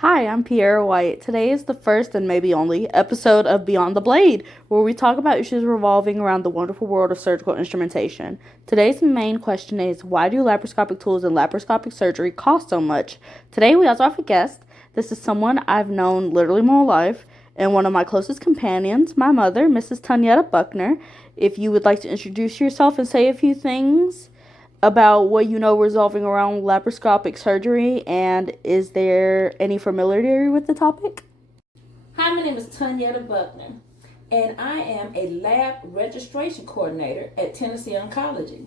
Hi, I'm Pierra White. Today is the first and maybe only episode of Beyond the Blade, where we talk about issues revolving around the wonderful world of surgical instrumentation. Today's main question is, why do laparoscopic tools and laparoscopic surgery cost so much? Today we also have a guest. This is someone I've known literally my whole life, and one of my closest companions, my mother, Mrs. Tonyetta Buckner. If you would like to introduce yourself and say a few things about what you know revolving around laparoscopic surgery, and is there any familiarity with the topic? Hi, my name is Tonyetta Buckner, and I am a lab registration coordinator at Tennessee Oncology.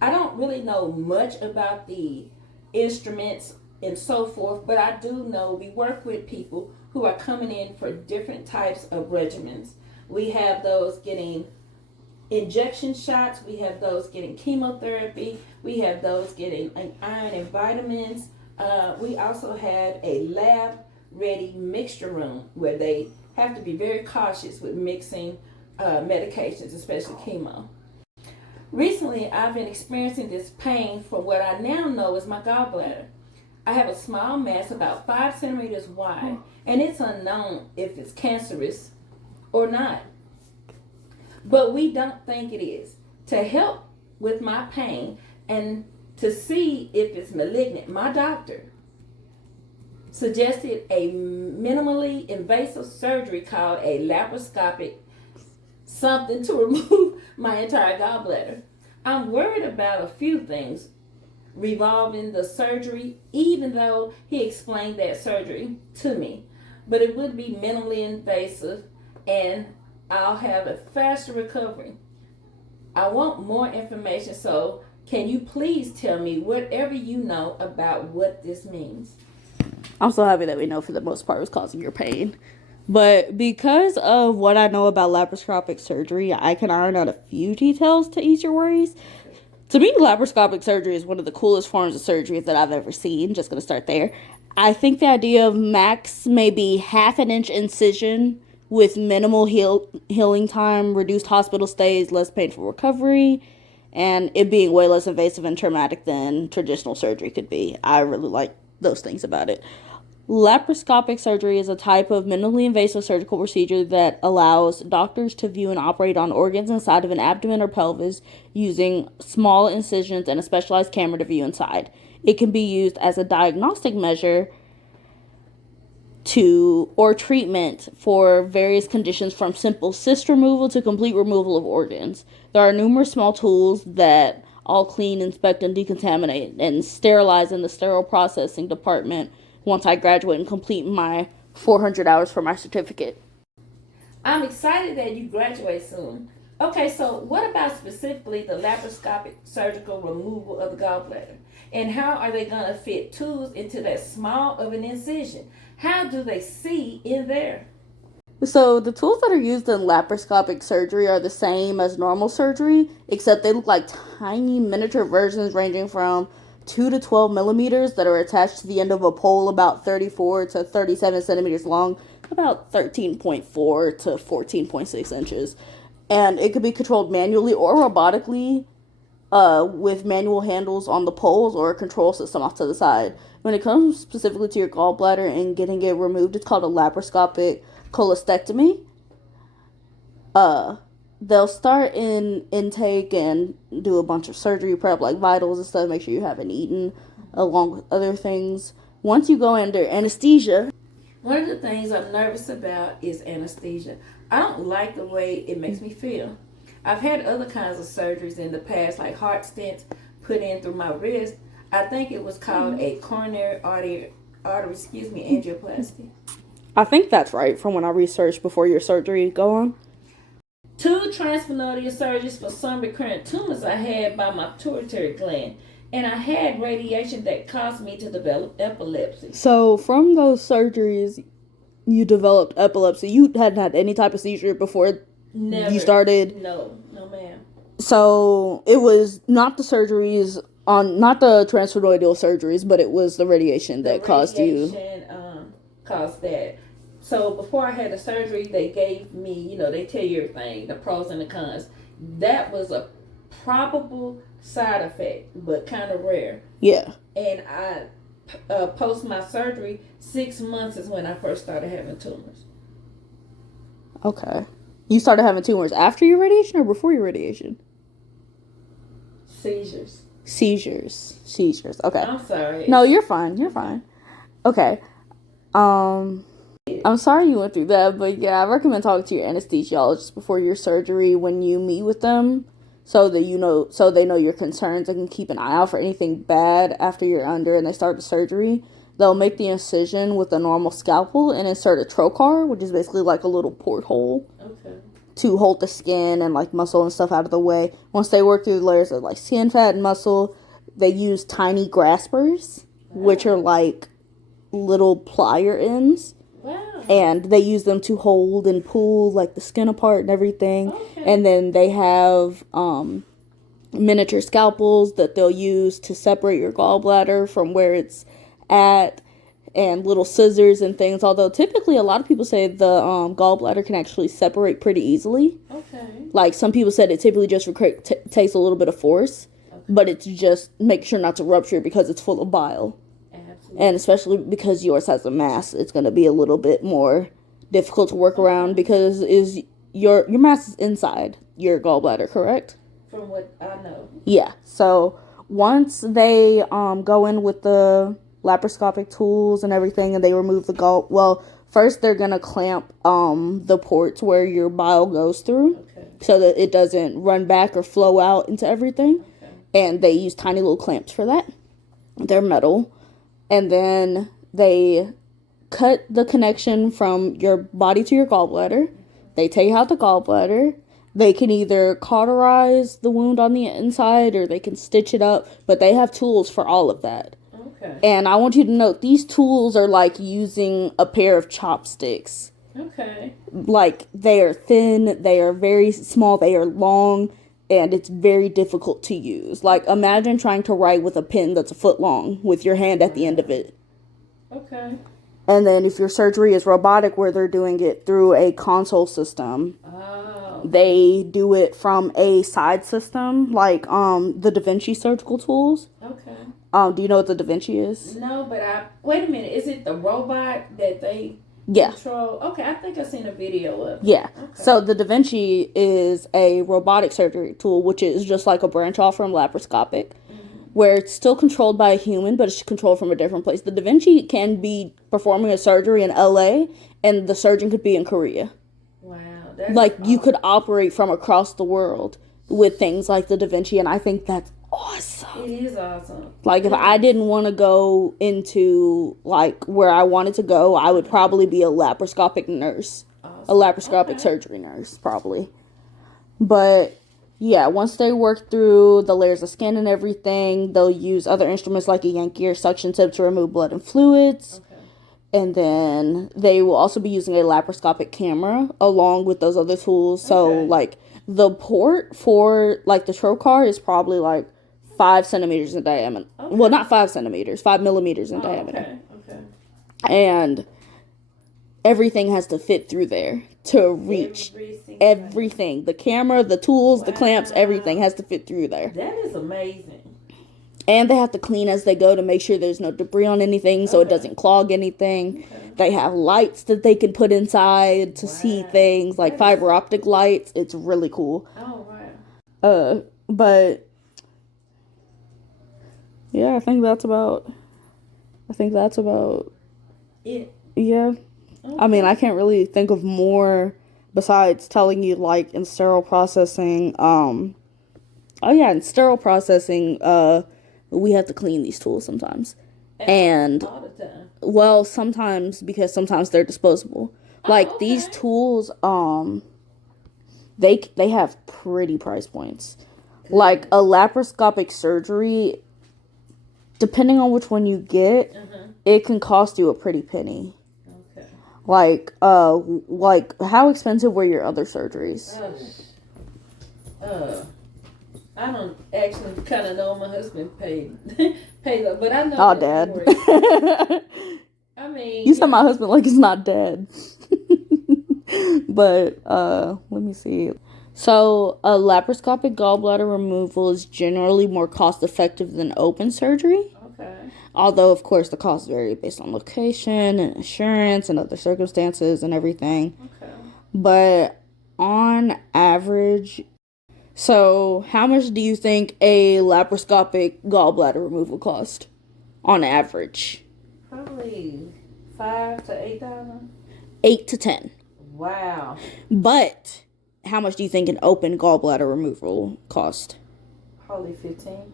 I don't really know much about the instruments and so forth, but I do know we work with people who are coming in for different types of regimens. We have those getting injection shots, we have those getting chemotherapy, we have those getting iron and vitamins. We also have a lab ready mixture room where they have to be very cautious with mixing medications, especially chemo. Recently, I've been experiencing this pain from what I now know is my gallbladder. I have a small mass about 5 centimeters wide, and it's unknown if it's cancerous or not. But we don't think it is. To help with my pain and to see if it's malignant, my doctor suggested a minimally invasive surgery called a laparoscopic something to remove my entire gallbladder. I'm worried about a few things revolving the surgery, even though he explained that surgery to me. But it would be minimally invasive and I'll have a faster recovery. I want more information, so can you please tell me whatever you know about what this means? I'm so happy that we know for the most part what's causing your pain. But because of what I know about laparoscopic surgery, I can iron out a few details to ease your worries. To me, laparoscopic surgery is one of the coolest forms of surgery that I've ever seen. Just going to start there. I think the idea of max maybe half an inch incision with minimal healing time, reduced hospital stays, less painful recovery, and it being way less invasive and traumatic than traditional surgery could be. I really like those things about it. Laparoscopic surgery is a type of minimally invasive surgical procedure that allows doctors to view and operate on organs inside of an abdomen or pelvis using small incisions and a specialized camera to view inside. It can be used as a diagnostic measure or treatment for various conditions, from simple cyst removal to complete removal of organs. There are numerous small tools that all clean, inspect, and decontaminate and sterilize in the sterile processing department once I graduate and complete my 400 hours for my certificate. I'm excited that you graduate soon. Okay, so what about specifically the laparoscopic surgical removal of the gallbladder? And how are they going to fit tools into that small of an incision? How do they see in there? So the tools that are used in laparoscopic surgery are the same as normal surgery, except they look like tiny miniature versions ranging from 2 to 12 millimeters that are attached to the end of a pole about 34 to 37 centimeters long, about 13.4 to 14.6 inches. And it could be controlled manually or robotically with manual handles on the poles or a control system off to the side. When it comes specifically to your gallbladder and getting it removed, it's called a laparoscopic cholecystectomy. They'll start in intake and do a bunch of surgery prep like vitals and stuff, make sure you haven't eaten, along with other things. Once you go under anesthesia, one of the things I'm nervous about is anesthesia. I don't like the way it makes me feel. I've had other kinds of surgeries in the past, like heart stents put in through my wrist. I think it was called a coronary artery angioplasty. I think that's right from when I researched before your surgery. Go on. 2 transplantation surgeries for some recurrent tumors I had by my pituitary gland. And I had radiation that caused me to develop epilepsy. So from those surgeries, you developed epilepsy. You hadn't had any type of seizure before Never. You started? No, ma'am. So it was not the surgeries not the transplantation surgeries, but it was the radiation that caused you. Caused that. So before I had the surgery, they gave me, they tell you everything, the pros and the cons. That was a probable side effect, but kind of rare. Yeah. And I post my surgery, 6 months is when I first started having tumors. Okay. You started having tumors after your radiation or before your radiation? Seizures. Okay. I'm sorry. No, you're fine. Okay. I'm sorry you went through that, but yeah, I recommend talking to your anesthesiologist before your surgery when you meet with them, so that so they know your concerns and can keep an eye out for anything bad after you're under and they start the surgery. They'll make the incision with a normal scalpel and insert a trocar, which is basically like a little porthole. Okay. To hold the skin and like muscle and stuff out of the way. Once they work through the layers of like skin, fat, and muscle, they use tiny graspers, which are like little plier ends. Wow. And they use them to hold and pull like the skin apart and everything. Okay. And then they have miniature scalpels that they'll use to separate your gallbladder from where it's at, and little scissors and things. Although typically a lot of people say the gallbladder can actually separate pretty easily. Okay. Like some people said it typically just takes a little bit of force. Okay. But it's just make sure not to rupture because it's full of bile. Absolutely. And especially because yours has a mass, it's going to be a little bit more difficult to work around because your mass is inside your gallbladder, correct? From what I know. Yeah. So once they go in with the laparoscopic tools and everything and they remove the first they're going to clamp the ports where your bile goes through. Okay. So that it doesn't run back or flow out into everything. Okay. And they use tiny little clamps for that. They're metal. And then they cut the connection from your body to your gallbladder. They take out the gallbladder. They can either cauterize the wound on the inside or they can stitch it up, but they have tools for all of that. Okay. And I want you to note, these tools are like using a pair of chopsticks. Okay. Like, they are thin, they are very small, they are long, and it's very difficult to use. Like, imagine trying to write with a pen that's a foot long with your hand at the end of it. Okay. And then if your surgery is robotic, where they're doing it through a console system, they do it from a side system, like the Da Vinci surgical tools. Okay. Do you know what the Da Vinci is? No, but wait a minute. Is it the robot that they control? Okay, I think I've seen a video of it. Yeah. Okay. So the Da Vinci is a robotic surgery tool, which is just like a branch off from laparoscopic, where it's still controlled by a human, but it's controlled from a different place. The Da Vinci can be performing a surgery in LA, and the surgeon could be in Korea. Wow. Like, awesome. You could operate from across the world with things like the Da Vinci, and I think that's awesome. It is awesome. Like, if I didn't want to go into, like, where I wanted to go, I would probably be a laparoscopic nurse. Awesome. A laparoscopic surgery nurse, probably. But yeah, once they work through the layers of skin and everything, they'll use other instruments like a Yankee or suction tip to remove blood and fluids. Okay. And then they will also be using a laparoscopic camera along with those other tools. So, like, the port for, like, the trocar is probably, like, 5 centimeters in diameter. Okay. Well, not 5 centimeters, 5 millimeters in diameter. Okay. And everything has to fit through there to reach everything. The camera, the tools, the clamps, everything has to fit through there. That is amazing. And they have to clean as they go to make sure there's no debris on anything so it doesn't clog anything. Okay. They have lights that they can put inside to see things, like fiber optic lights. It's really cool. Oh, wow. But yeah, I think that's about it. Yeah. Okay. I mean, I can't really think of more besides telling you, like, in sterile processing, in sterile processing, we have to clean these tools sometimes. And all the time. Well, sometimes, because sometimes they're disposable. Like, these tools, they have pretty price points. Like, a laparoscopic surgery, depending on which one you get, it can cost you a pretty penny. Okay. Like, how expensive were your other surgeries? I don't actually kind of know. My husband paid up, but I know. Oh, Dad. I mean, you said my husband like he's not dead. But let me see. So, a laparoscopic gallbladder removal is generally more cost effective than open surgery. Okay. Although, of course, the costs vary based on location and insurance and other circumstances and everything. Okay. But on average, so how much do you think a laparoscopic gallbladder removal cost? On average? Probably 5,000 to 8,000. 8 to 10. Wow. But how much do you think an open gallbladder removal cost? Probably 15.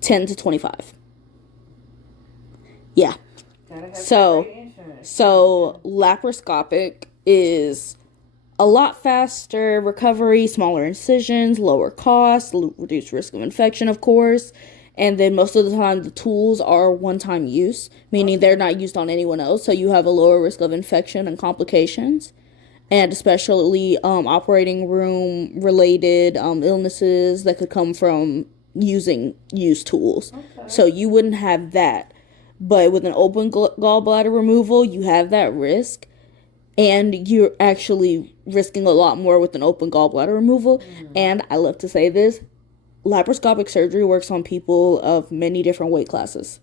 10 to 25. Yeah. Gotta have So great insurance. So laparoscopic is a lot faster recovery, smaller incisions, lower cost, reduced risk of infection, of course. And then most of the time, the tools are one-time use, meaning they're not used on anyone else. So you have a lower risk of infection and complications, and especially operating room related illnesses that could come from using used tools. Okay. So you wouldn't have that. But with an open gallbladder removal, you have that risk. And you're actually risking a lot more with an open gallbladder removal. And I love to say this, laparoscopic surgery works on people of many different weight classes.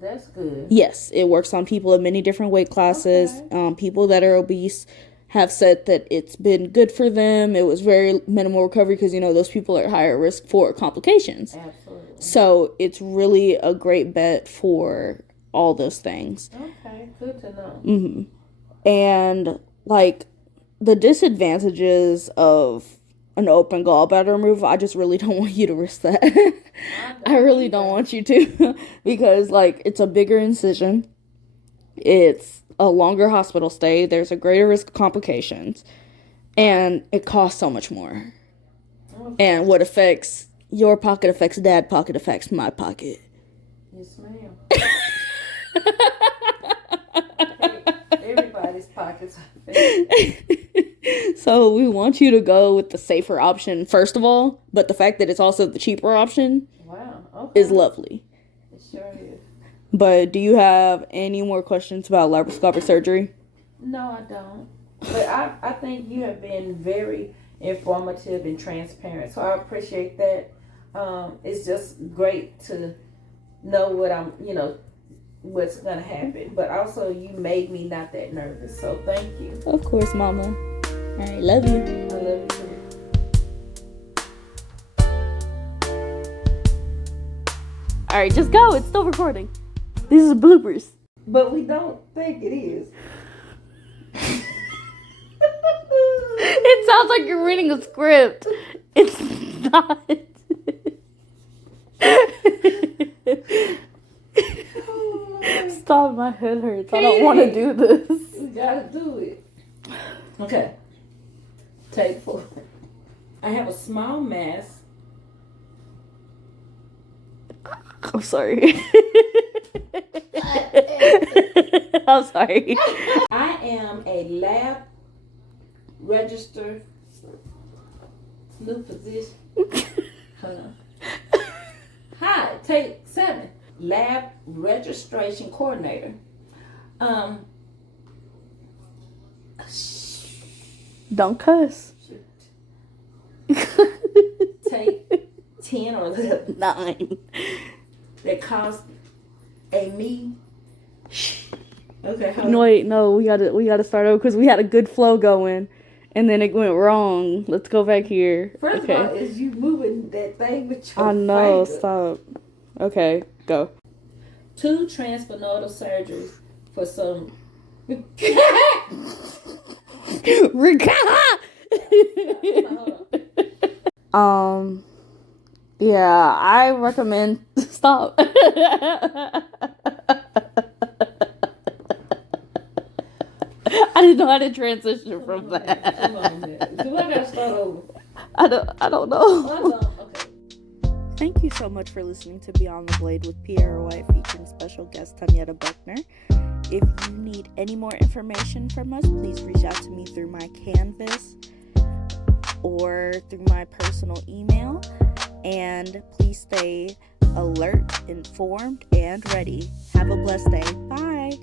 That's good. Yes, it works on people of many different weight classes. Okay. People that are obese have said that it's been good for them. It was very minimal recovery because, those people are at higher risk for complications. Absolutely. So it's really a great bet for all those things. Okay, good to know. Mm-hmm. And, the disadvantages of an open gallbladder removal, I just really don't want you to risk that. I really don't want you to. Because, it's a bigger incision. It's a longer hospital stay. There's a greater risk of complications. And it costs so much more. Okay. And what affects your pocket affects Dad's pocket affects my pocket. Yes, ma'am. Everybody's pockets are filled. So we want you to go with the safer option first of all, but the fact that it's also the cheaper option is lovely. It sure is. But do you have any more questions about laparoscopic surgery? No, I don't. But I think you have been very informative and transparent, so I appreciate that. It's just great to know what's gonna happen, but also you made me not that nervous, so thank you. Of course, Mama. All right, love you. I love you too. All right, just go. It's still recording. These are bloopers. But we don't think it is. It sounds like you're reading a script. It's not. Stop, my head hurts. I don't want to do this. We gotta do it. Okay. Take 4. I have a small mass. I'm sorry. I'm sorry. I am a lab registered new position. Hold on. Hi, take 7. Lab registration coordinator. Don't cuss. Take 10 or 11. 9. That caused a me. Okay, hold No, on. wait, no, we gotta start over because we had a good flow going, and then it went wrong. Let's go back here. First of all, is you moving that thing with your I know. finger. Stop. Okay, go. 2 transfernodal surgeries for some. Yeah, I recommend stop. I didn't know how to transition from that. Come on, man. Do I gotta start over? I don't know. Oh, I don't. Okay. Thank you so much for listening to Beyond the Blade with Pierra White featuring special guest Tonyetta Buckner. If you need any more information from us, please reach out to me through my Canvas or through my personal email. And please stay alert, informed, and ready. Have a blessed day. Bye.